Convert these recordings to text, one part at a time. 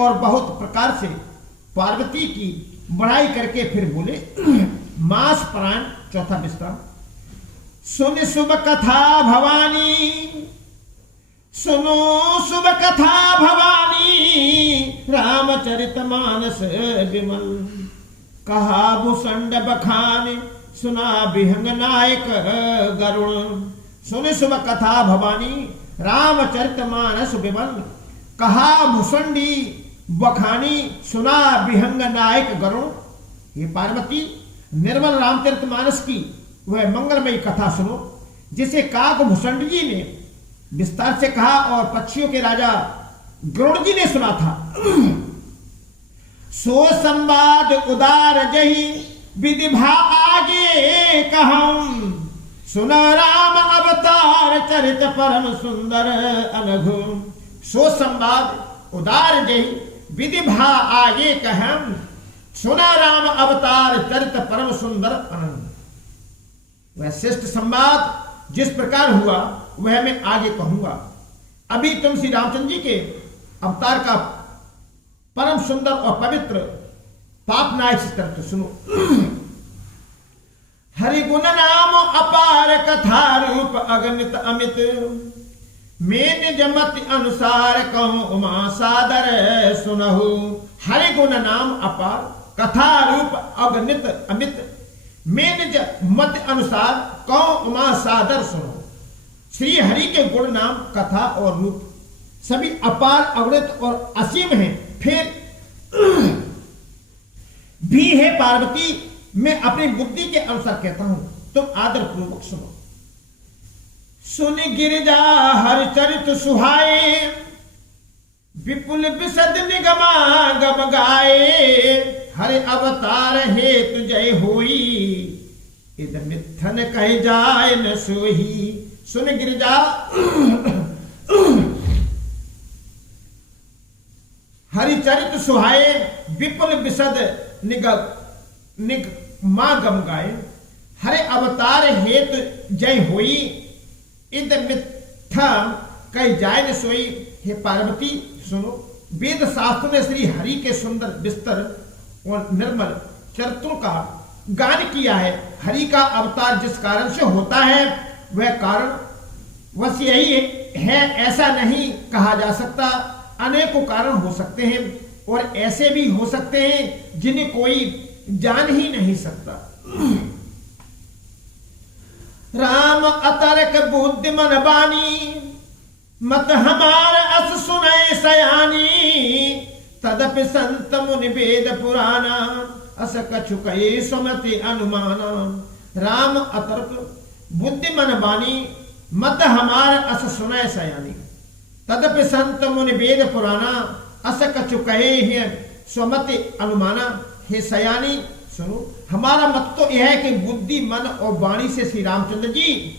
और बहुत प्रकार से पार्वती की बड़ाई करके फिर बोले मास प्राण चौथा विश्राम। सुन शुभ कथा भवानी, सुनो शुभ कथा भवानी, रामचरितमानस विमल। कहा भूषंड बखान, सुना विहंग नायक गरुण। सुन शुभ कथा भवानी, रामचरितमानस विमल। कहा भूषंडी बखानी, सुना विहंग नायक गरुण। ये पार्वती निर्मल रामचरितमानस की वह मंगलमयी कथा सुनो, जिसे काक भूषण जी ने विस्तार से कहा और पक्षियों के राजा गरुड़ जी ने सुना था। सो संवाद उदार जही, विधिभा आगे कहूं। सुनो राम अवतार चरित परम सुंदर अनघु। सो संवाद उदार जही, विधिभा आगे कहूं। सुना राम अवतार चरित परम सुंदर अनघु। वह श्रेष्ठ संवाद जिस प्रकार हुआ वह मैं आगे कहूंगा। अभी तुम श्री रामचंद्र जी के अवतार का परम सुंदर और पवित्र पाप नायक से चरित्र सुनो। हरि गुण नाम अपार कथा रूप अगणित अमित। मैं निज मति अनुसार कहूं उमा सादर सुनहु। हरि गुण नाम अपार कथा रूप अगणित अमित। मैं निज मत अनुसार कहूं उमा सादर सुनो। श्री हरि के गुण नाम कथा और रूप सभी अपार अगणित और असीम हैं। फिर भी है पार्वती, मैं अपनी बुद्धि के अनुसार कहता हूं, तुम आदर पूर्वक सुनो। सुन गिरिजा हर चरित सुहाए, विपुल विशद निगमा गम गाए। हरि अवतार हेतु जय होई, इद मिथन कह जाए न सोही। सुन गिरिजा हरिचरित सुहाए, विपुल विशद निगमा गम गाए। हरे अवतार हेतु जय होई, इद मिथन कह जाए न सोई। हे पार्वती सुनो, वेद शास्त्र ने श्री हरि के सुंदर विस्तर और निर्मल चरित्रों का गान किया है। हरि का अवतार जिस कारण से होता है वह कारण बस यही है, ऐसा नहीं कहा जा सकता। अनेकों कारण हो सकते हैं और ऐसे भी हो सकते हैं जिन्हें कोई जान ही नहीं सकता। राम अतर्क बुद्धि मन बानी, मत हमार अस सुनय सयानी। तदपि संत मुनि वेद पुराना, अस कछु कहे सुमति अनुमाना। राम अतर्क बुद्धि मन बानी, मत हमार अस सुनय सयानी। तदपि संत मुनि वेद पुराना, अस कछु कहे सुमति अनुमाना। हे सयानी सुनो, हमारा मत तो यह है कि बुद्धि मन और वाणी से श्री रामचंद्र जी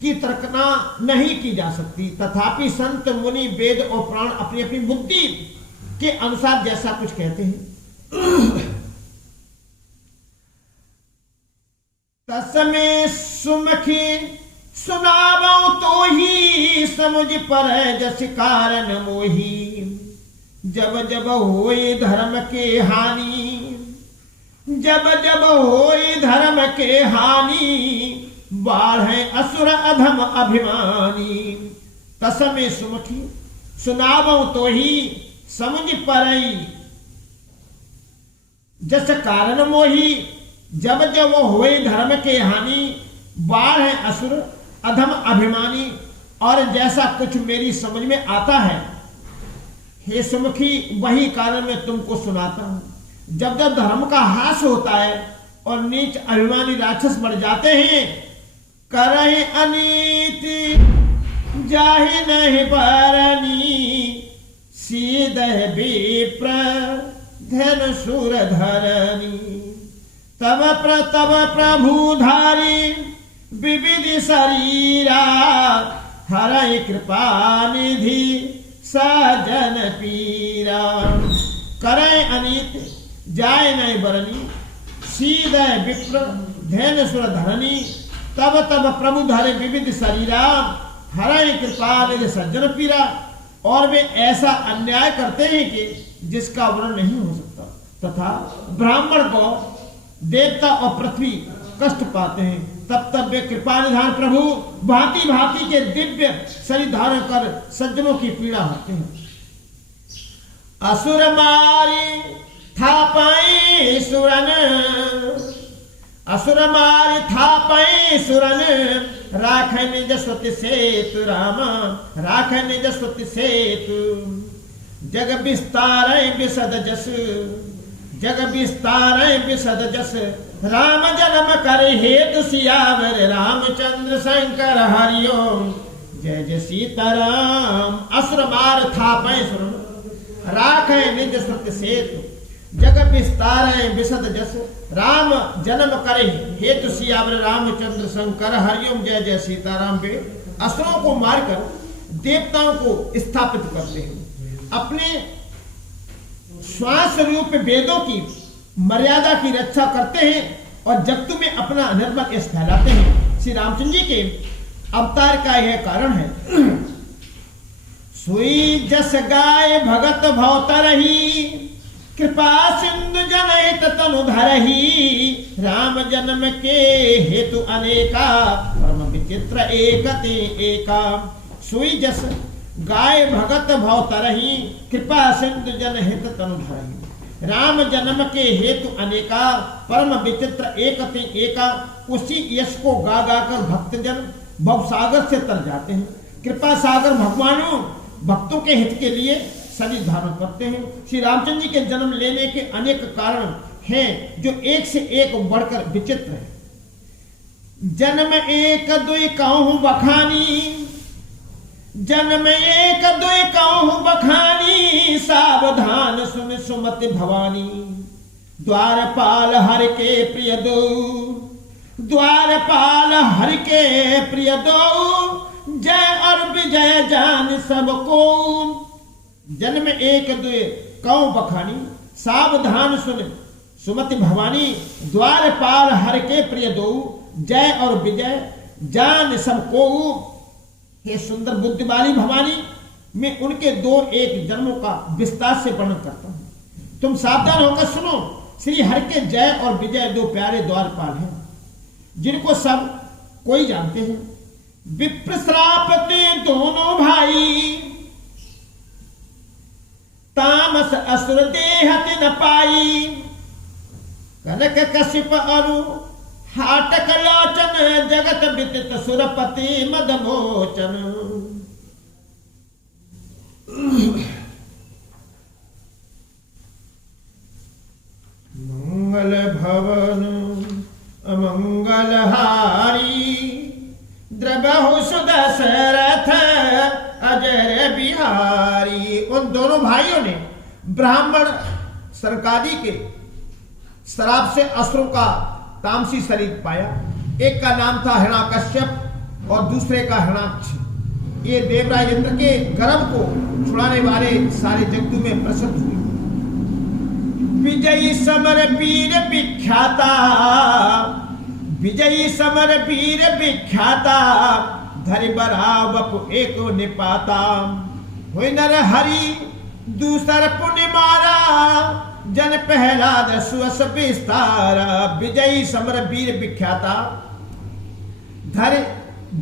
की तर्कना नहीं की जा सकती। तथापि संत मुनि वेद और प्राण अपनी अपनी बुद्धि के अनुसार जैसा कुछ कहते हैं। तस्मे सुमखी सुनावो तो ही, समुझ पर जस कारण मोही। जब जब होई धर्म के हानि, जब जब होई धर्म के हानि। बाढ़े असुर अधम अभिमानी। तस्मे सुमखी सुनावो तो ही, समझ परई जस कारण मोही। जब जब होई धर्म के हानि, बाढ़ है असुर अधम अभिमानी। और जैसा कुछ मेरी समझ में आता है हे सुमुखी, वही कारण मैं तुमको सुनाता हूं। जब जब धर्म का हास होता है और नीच अभिमानी राक्षस बढ़ जाते हैं, करहि अनीति जाहि नहीं बरनी। सीधे विप्र धन सुर धरनी। तब प्रभु धारी विविध शरीरा। हरहि कृपा निधि सजन पीरा। करे अनीत जाय नहीं बरनी। सीधे विप्र धैन सुर धरनी। तब प्रभु धरे विविध शरीरा। हरहि कृपा निधि सज्जन पीरा। और वे ऐसा अन्याय करते हैं कि जिसका वर्णन नहीं हो सकता, तथा ब्राह्मण को देवता और पृथ्वी कष्ट पाते हैं। तब वे कृपा निधान प्रभु भांति भांति के दिव्य शरीर धारण कर सज्जनों की पीड़ा होते हैं। असुर मारी थापाई सुरन, असुर मारी थापाई सुरन, राख निज स्वति सेतु राम, राख निज स्वति सेतु। जग विस्तार विशद जस, जग विस्तार विशद जस, राम जन्म कर हेतु सियावर रामचंद्र शंकर हरिओम। जय जय सीताराम। असुर मार थापै सुरन, राख निज सत्य सेतु। जग विस्तार विशद जस, राम जन्म करे हेतु सियावर रामचंद्र शंकर हरिओम। जय जय सीताराम। वे असुरों को मारकर देवताओं को स्थापित करते हैं, अपने श्वास रूप वेदों की मर्यादा की रक्षा करते हैं और जगत में अपना निर्मल यश फैलाते हैं। श्री रामचंद्र जी के अवतार का यह कारण है। सुई जस गाय भगत भवतरही, कृपा सिंधु जनहित तनु धरही। राम जन्म के हेतु अनेका, परम विचित्र एकते एका। सुई जस गाय भगत भवतरही, कृपा सिंधु जनहित तनु धरही। राम जन्म के हेतु अनेका, परम विचित्र एकते एका। उसी यश को गा गा कर भक्तजन भवसागर से तर जाते हैं। कृपा सागर भगवानों भक्तों के हित के लिए शरीर धारण करते हैं। श्री रामचंद्र जी के जन्म लेने के अनेक कारण हैं जो एक से एक बढ़कर विचित्र है। जन्म एक दुई कहूं बखानी, जन्म एक दुई कहूं बखानी। सावधान सुन सुमति भवानी, द्वारपाल हर के प्रिय दो, द्वारपाल हर के प्रिय दो। जय और विजय जान सबको। जन्म एक दुई कहूं बखानी, सावधान सुन सुमति भवानी। द्वारपाल हर के प्रिय दो, जय और विजय जान सबको। ये सुंदर बुद्धि वाली भवानी, मैं उनके दो एक जन्मों का विस्तार से वर्णन करता हूं। तुम सावधान होकर सुनो। श्री हरि के जय और विजय दो प्यारे द्वारपाल हैं, जिनको सब कोई जानते हैं। विप्र श्रापते दोनों भाई, तामस असुर देहति न पाई। कनक कशिप अरु हाटक लोचन, जगत विदित सुरपति मदमोचन। मंगल भवन अमंगल हारी, द्रबहु सुदशरथ अजर बिहारी। उन दोनों भाइयों ने ब्राह्मण सरकादी के शराब से असुरों का तामसी शरीर पाया। एक का नाम था हिरण्याकश्यप और दूसरे का हिरण्याक्ष। ये देवराज इंद्र के गर्भ को छुड़ाने वाले सारे जगतों में प्रसिद्ध हुए। विजयी समर वीर विख्याता, विजयी समर वीर विख्याता। धरि बराव बपु एक निपाता, हुई नर हरि दूसर पुण्य मारा। जन प्रहलाद सुअस विस्तारा। विजयी समर वीर विख्याता, धरि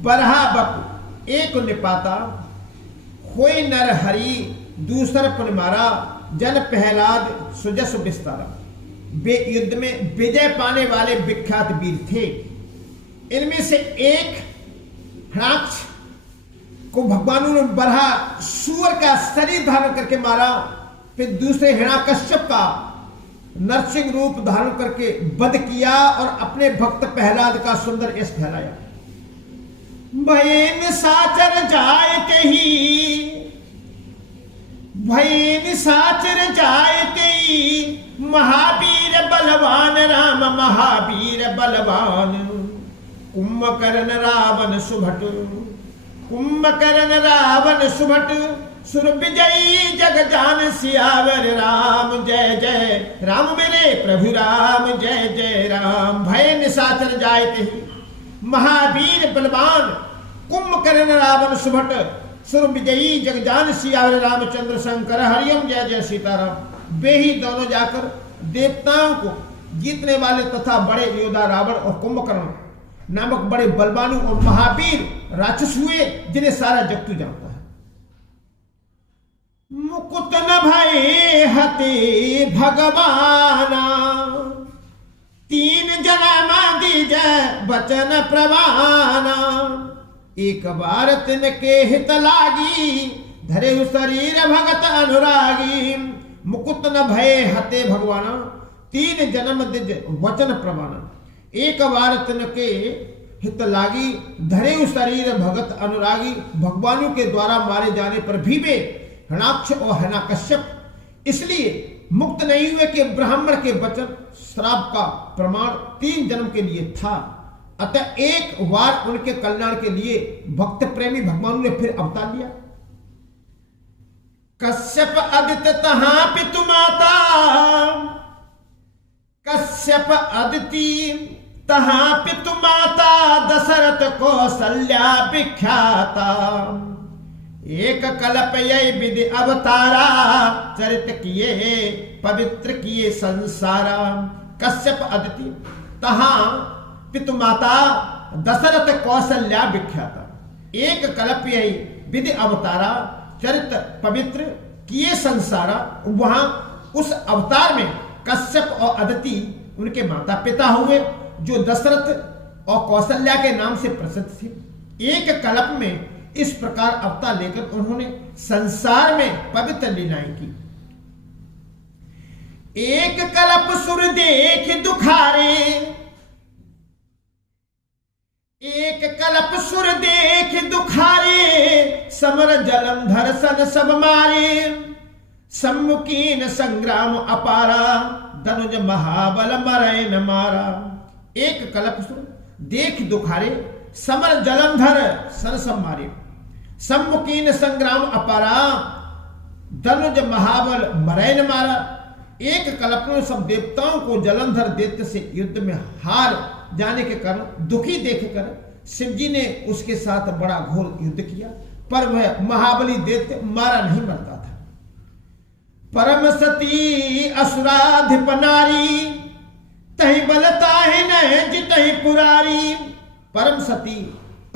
बरहा बपु एक निपाता। हुई नर हरि दूसर पुण्य मारा। जन प्रहलाद सुजस विस्तारा। वे युद्ध में विजय पाने वाले विख्यात वीर थे। इनमें से एक हिरण्याक्ष को भगवानों ने बरहा सूअर का शरीर धारण करके मारा। फिर दूसरे हिरण्याकश्यप का नरसिंह रूप धारण करके वध किया और अपने भक्त प्रहलाद का सुंदर यश फैलाया। भय निशाचर जायते ही, भय निशाचर जायते ही। महावीर बलवान राम महावीर बलवान। कुंभकर्ण रावण सुभट, कुंभकर्ण रावण सुभट। सुर विजयी जग जान सियावर राम। जय जय राम मेरे प्रभु राम, जय जय राम। भय निशाचर जायते ही, महावीर बलवान। कुंभकर्ण रावण सुभट, सुर विजयी जगजान सियावर रामचंद्र शंकर हरियम जय जय सीताराम। वे ही दोनों जाकर देवताओं को जीतने वाले तथा बड़े योद्धा रावण और कुंभकर्ण नामक बड़े बलवानु और महावीर राक्षस हुए, जिन्हें सारा जगत जानता है। मुकुट न भय हते भगवाना, तीन जन्म दीज बचन प्रवाना। एक बार तिनके हित लागी, धरे शरीर भगत अनुरागी। मुकुट न भय हते भगवाना, तीन जन्म दिज वचन प्रवाना। एक बार तिनके हित लागी, धरे शरीर भगत अनुरागी। भगवानों के द्वारा मारे जाने पर भी वे हरणाक्ष और हिरण्यकश्यप इसलिए मुक्त नहीं हुए कि ब्राह्मण के वचन श्राप का प्रमाण 3 जन्म के लिए था। अतः एक बार उनके कल्याण के लिए भक्त प्रेमी भगवान ने फिर अवतार लिया। कश्यप आदित्य तहां पितु माता, कश्यप अदिति तहां पितु माता। दशरथ कौशल्या विख्याता, एक कल्प यही विधि अवतारा। चरित किए पवित्र किए संसारा। कश्यप अदिति तहां पितु माता, दशरथ कौशल्या विख्याता। एक कल्प यही विधि अवतारा, चरित पवित्र किए संसारा। वहां उस अवतार में कश्यप और अदिति उनके माता पिता हुए, जो दशरथ और कौशल्या के नाम से प्रसिद्ध थे। एक कल्प में इस प्रकार अवतार लेकर उन्होंने संसार में पवित्र लीलाएं की। एक कल्प सुर देख दुखारे, एक कल्प सुर देख दुखारे। समर जलंधर सन सब मारे, सम्मुखीन संग्राम अपारा। धनुज महाबल मरै न मारा। एक कल्प सुर देख दुखारे, समर जलंधर सन सब मारे। सम्मुखीन संग्राम अपारा, धनुज महाबल मरै न मारा। एक कल्प में सब देवताओं को जलंधर दैत्य से युद्ध में हार जाने के कारण दुखी देखकर शिवजी ने उसके साथ बड़ा घोर युद्ध किया, पर वह महाबली दैत्य मारा नहीं मरता था। परम सती असुराधिप नारी, तहि बलता है न जितहि पुरारी। परम सती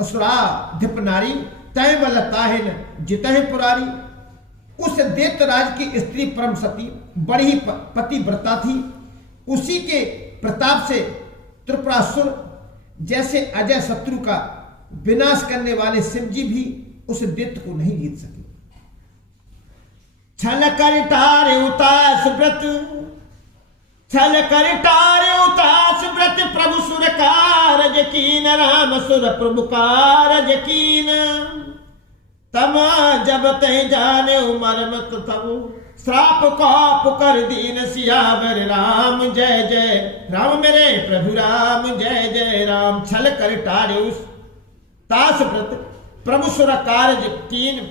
असुराधिप नारी, तहि बलता है न जितहि पुरारी। उस दैत्यराज की स्त्री परम सती बड़ी पतिव्रता थी। उसी के प्रताप से त्रिपुरासुर जैसे अजय शत्रु का विनाश करने वाले शिवजी भी उस दैत्य को नहीं जीत सके। छल कर टारे उतास व्रत, छल कर टारे उतास व्रत। प्रभु सुर कारज कीन, राम सुर प्रभु कारज कीन। तम जब तय जाने मरमत तब, श्राप कौप कर दीन सियावर राम। जय जय राम मेरे प्रभु राम, जय जय राम। छल कर टारे उस तास व्रत, प्रभु सुर कारज कीन।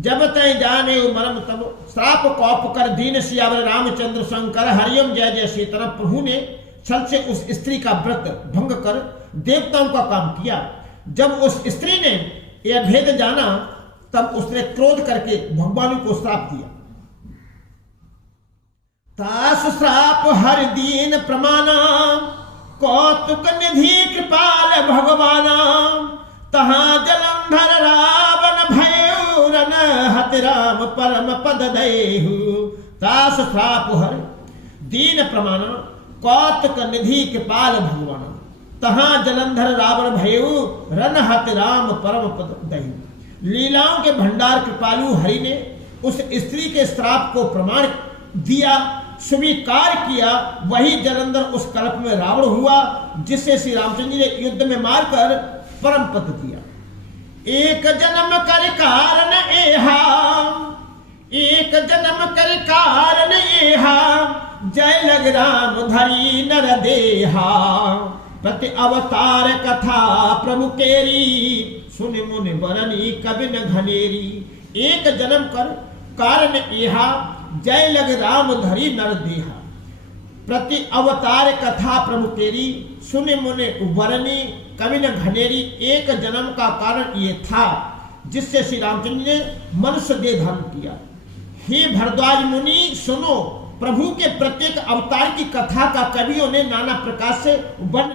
जब तय जाने मरम तब, श्राप कौप कर दीन सियावर रामचंद्र शंकर हरियम जय जय सीताराम। प्रभु ने छल से उस स्त्री का व्रत भंग कर देवताओं का काम किया। जब उस स्त्री ने यह भेद जाना, तब उसने क्रोध करके भगवान को श्राप दिया। तास श्राप हर दीन प्रमाना, कौतुक निधि कृपाल भगवाना। तहां जलंधर रावण भयउ, रन हत राम परम पद दयहु। तास श्राप हर दीन प्रमाना, कौतुक निधि कृपाल भगवाना। तहां जलंधर रावण भयउ, रन हत राम परम पद दयहु। लीलाओं के भंडार कृपालु हरि ने उस स्त्री के श्राप को प्रमाण दिया, स्वीकार किया। वही जलंधर उस कल्प में रावण हुआ, जिससे श्री रामचंद्र जी ने युद्ध में मारकर परम पद दिया। एक जन्म कर कारण एहा, एक जन्म कर कारण एहा। जय लग राम धरी नर देहा। प्रति अवतार कथा प्रभु केरी, सुन मुनि बरनी कवि न घनेरी। एक जन्म कर कारण एहा, जय लग राम धरी नर देहा। प्रति अवतार कथा प्रभु केरी, सुन मुनि बरनी कवि न घनेरी। एक जन्म का कारण ये था जिससे श्री रामचंद्र ने मनुष्य देह धारण किया। हे भरद्वाज मुनि सुनो, प्रभु के प्रत्येक अवतार की कथा का कवियों ने नाना प्रकार से वर्णन